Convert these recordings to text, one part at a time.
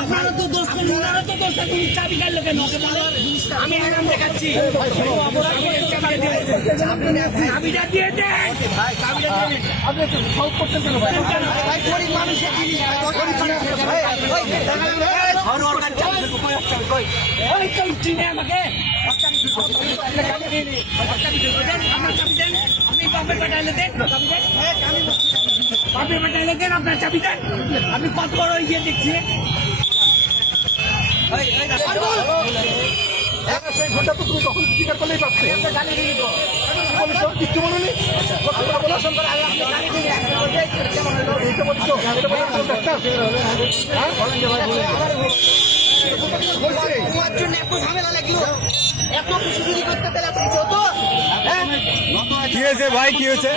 আপনারা তো দোষ চাবি কাটলো কেন? আমি হারাম দেখাচ্ছি, চাবিটা দিয়ে দেন। আপনি একটু সলভ করতেন কেন ভাই? গরিব মানুষের জিনিস আমাকে আপনার চাবি দেন। আপনি কত বড় ইয়ে দেখছি। ঝামেলা লাগলো, এত কিছু চুরি করতে পেলে এত কিছু হতো। কি হয়েছে ভাই, কি হয়েছে?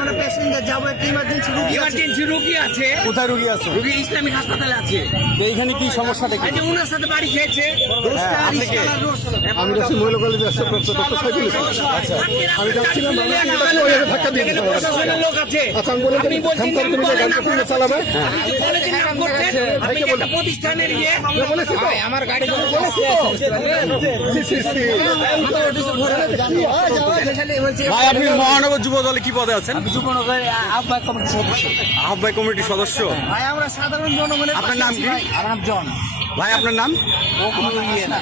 আমরা প্যাসেঞ্জার যাবো, একটা ইমার্জেন্সি রুগী আছে। কোথায় রুগী আছে? রুগী ইসলামিক হাসপাতালে আছে। তো এইখানে কি সমস্যাটা কি? ওনার সাথে বাড়ি খেয়েছে। আমি যাচ্ছি মহিলা কলেজে আসছে ডক্টর সাইফুল ইসলাম। আমি যাচ্ছিলাম ধাক্কা দিয়ে লোক আছে। আপনি বলছেন চালাবে প্রতিষ্ঠানের ইয়ে আমার গাড়ি ভাই, আপনি মহানগর যুব দলে কি পদে আছেন? যুবনগরের আহ্বায়ক কমিটির সদস্য। আহ্বায়ক কমিটির সদস্য। ভাই আমরা সাধারণ জনগণের। আপনার নাম কি? আমার নাম জন। ভাই আপনার নাম? ও কোনো ইয়ে না।